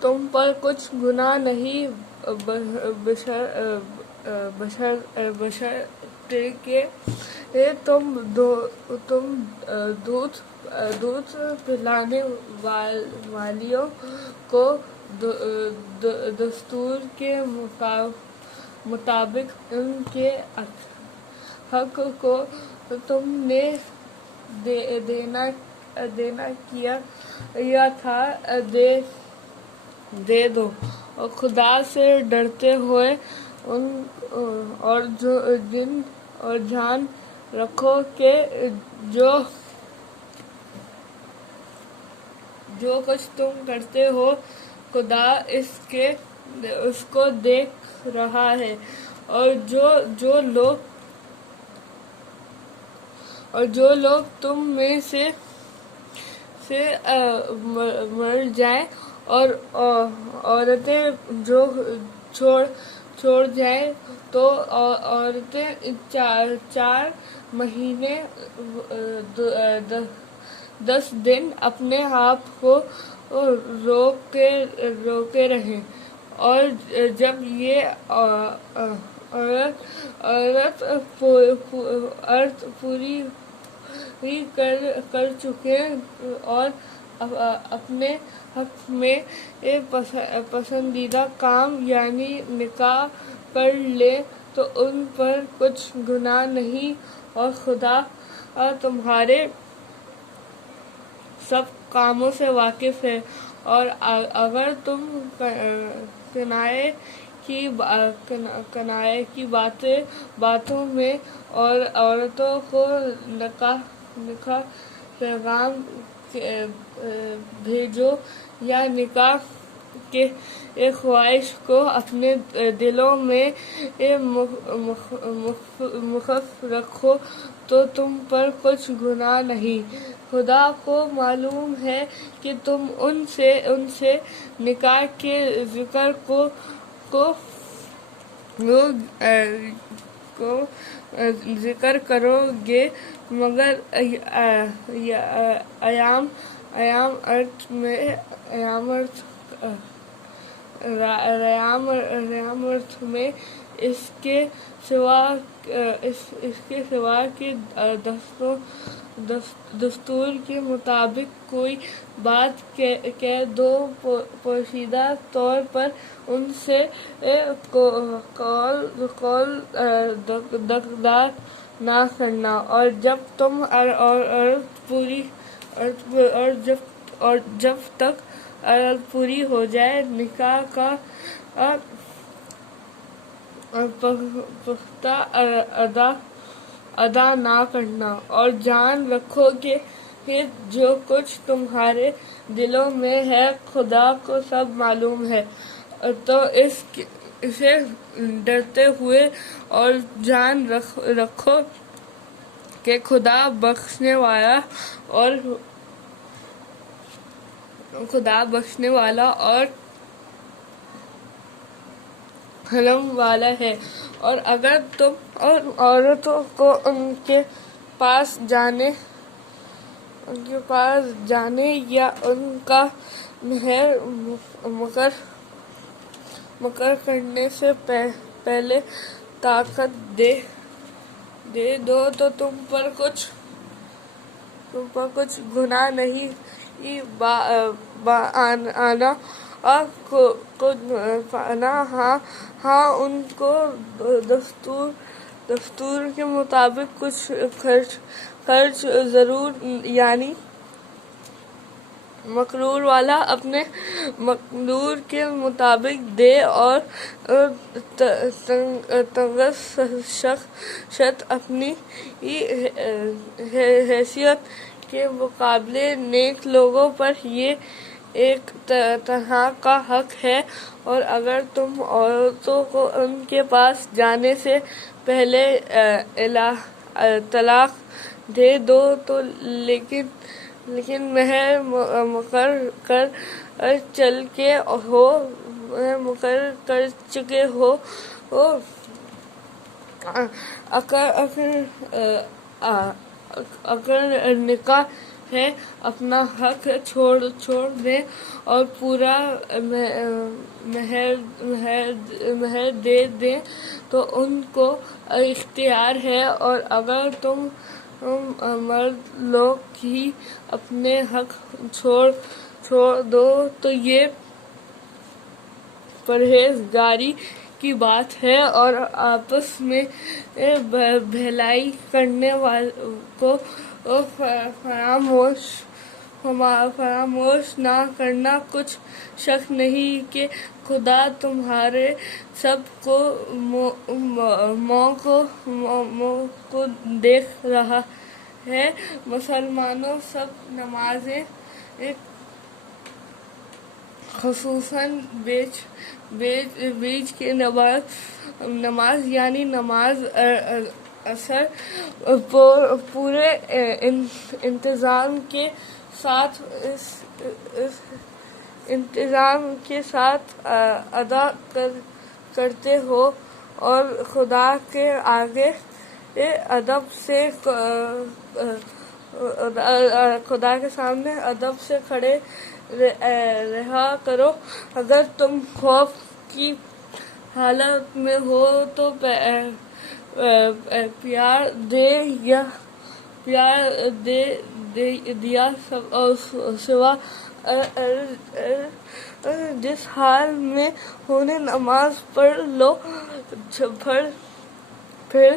تم پر کچھ گناہ نہیں بشرطے کہ تم دودھ پلانے والیوں کو دستور کے مطابق ان کے حق کو تم نے دینا کیا تھا دے دو، اور خدا سے ڈرتے ہوئے اور جان رکھو کہ جو کچھ تم کرتے ہو خدا اس کو دیکھ رہا ہے، اور جو لوگ تم میں سے مر جائیں اور عورتیں جو چھوڑ جائیں تو عورتیں 4 مہینے 10 دن اپنے آپ کو روکے رہیں، اور جب یہ عورت پوری کر چکے اور اپنے حق میں پسندیدہ کام یعنی نکاح کر لے تو ان پر کچھ گناہ نہیں، اور خدا تمہارے سب کاموں سے واقف ہے۔ اور اگر تم کنائے کی باتوں میں اور عورتوں کو نکاح پیغام بھیجو یا نکاح کے خواہش کو اپنے دلوں میں مخفی رکھو تو تم پر کچھ گناہ نہیں۔ خدا کو معلوم ہے کہ تم ان سے نکاح کے ذکر کو ذکر کرو گے، مگر ایام میں اس کے سوا کہ دستور کے مطابق کوئی بات کہہ دو، پوشیدہ طور پر ان سے قول دخدار نہ کرنا، اور جب تم جب تک عدت پوری ہو جائے نکاح کا پختہ ادا نہ کرنا، اور جان رکھو کہ جو کچھ تمہارے دلوں میں ہے خدا کو سب معلوم ہے۔ تو اسے ڈرتے ہوئے اور جان رکھو کہ خدا بخشنے والا اور حلم والا ہے۔ اور اگر تم عورتوں کو ان کے پاس جانے یا ان کا مہر مقرر کرنے سے پہلے طلاق دے دو تو تم پر کچھ گناہ نہیں، آنا ہاں ان کو دستور کے مطابق کچھ خرچ ضرور یعنی مقرور والا اپنے مقدور کے مطابق دے، اور شخص اپنی حیثیت کے مقابلے نیک لوگوں پر یہ ایک تنہا کا حق ہے۔ اور اگر تم عورتوں کو ان کے پاس جانے سے پہلے طلاق دے دو تو لیکن مہر مقرر کر چکے ہو، اگر نکاح ہے اپنا حق چھوڑ دیں اور پورا مہر دے دیں تو ان کو اختیار ہے، اور اگر تم مرد لوگ ہی اپنے حق چھوڑ دو تو یہ پرہیزگاری کی بات ہے، اور آپس میں بھلائی کرنے کو فراموش نہ کرنا۔ کچھ شک نہیں کہ خدا تمہارے سب کو منہ کو دیکھ رہا ہے۔ مسلمانوں سب نمازیں، خصوصاً بیچ کی نماز یعنی نماز اثر، پورے انتظام کے ساتھ ادا کرتے ہو، اور خدا کے آگے خدا کے سامنے ادب سے کھڑے رہا کرو۔ اگر تم خوف کی حالت میں ہو تو پیار دیا سوا جس حال میں ہونے نماز پڑھ لو، پھر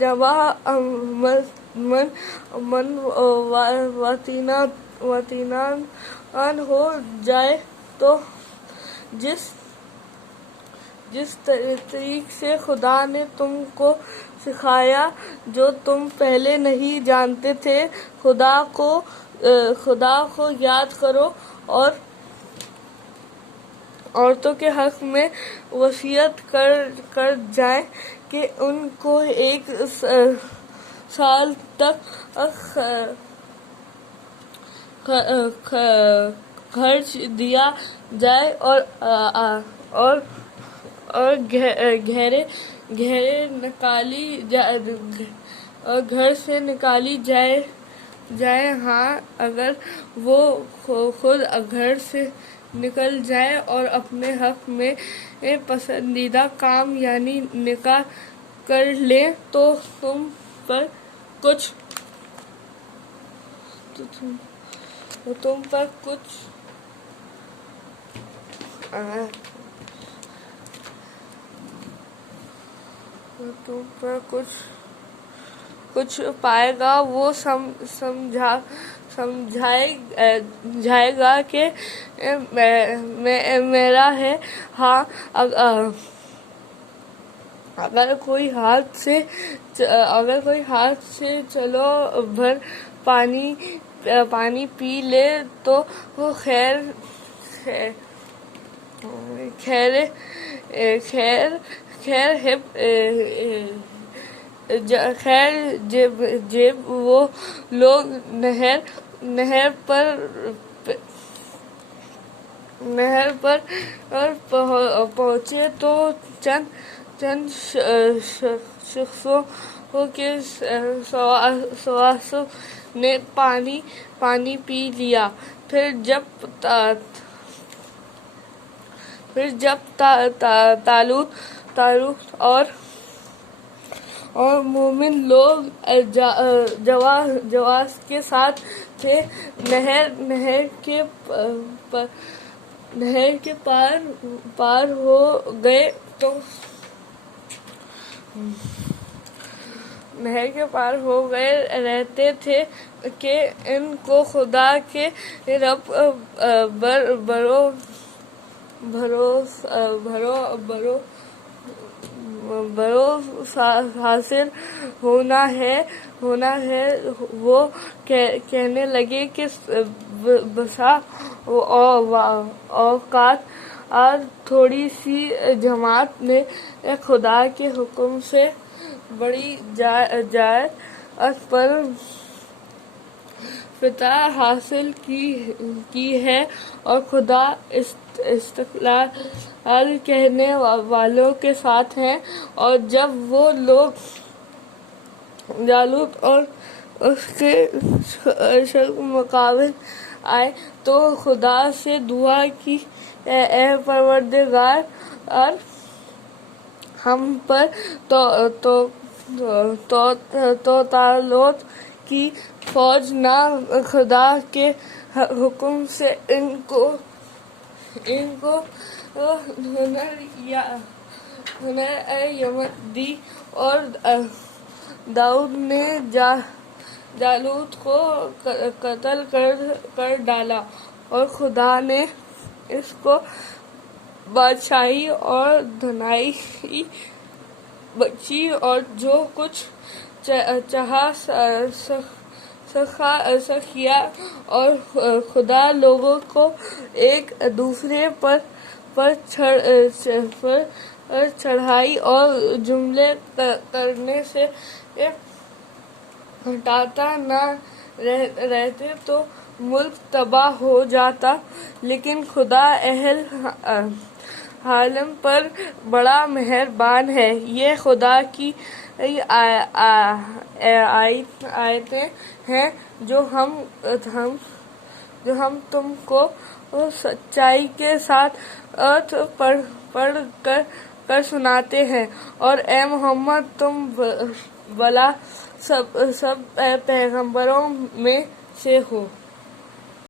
جب من واطمئنان ہو جائے تو جس طریق سے خدا نے تم کو سکھایا جو تم پہلے نہیں جانتے تھے، خدا کو یاد کرو، اور عورتوں کے حق میں وصیت کر جائیں کہ ان کو 1 سال تک خرچ دیا جائے، اور گھر سے نکالی جائے۔ ہاں، اگر وہ خود گھر سے نکل جائے اور اپنے حق میں پسندیدہ کام یعنی نکاح کر لیں تو تم پر کچھ پائے گا۔ وہ سمجھائے گا کہ میرا ہے۔ ہاں، اگر کوئی ہاتھ سے چلو بھر پانی پی لے تو وہ خیر جب وہ لوگ نہر پر پہنچے تو چند شخصوں کے سواسوں نے پانی پی لیا۔ پھر جب طالوت اور مومن لوگ جواز کے ساتھ تھے، نہر کے پار ہو گئے رہتے تھے کہ ان کو خدا کے رب بھروسہ حاصل ہونا ہے۔ وہ کہنے لگے کہ بسا اوقات تھوڑی سی جماعت نے خدا کے حکم سے بڑی جرأت پر فتح حاصل کی ہے، اور خدا استقلال کرنے والوں کے ساتھ ہے۔ اور جب وہ لوگ جالوت اور اس کے شرک مقابل آئے تو خدا سے دعا کی، اے پروردگار، اور ہم پر تو طالوت کی فوج نہ، خدا کے حکم سے ان کو ہنر یمن دی، اور داؤد نے جالوت کو قتل کر ڈالا، اور خدا نے اس کو بادشاہی اور دھنائی بخشی، اور جو کچھ چاہا سکھایا، اور خدا لوگوں کو ایک دوسرے پر چڑھائی اور جملے کرنے سے ہٹاتا نہ رہتے تو ملک تباہ ہو جاتا، لیکن خدا اہل عالم پر بڑا مہربان ہے۔ یہ خدا کی آیتیں ہیں جو ہم تم کو سچائی کے ساتھ پڑھ کر سناتے ہیں، اور اے محمد تم بلا سب پیغمبروں میں سے ہو۔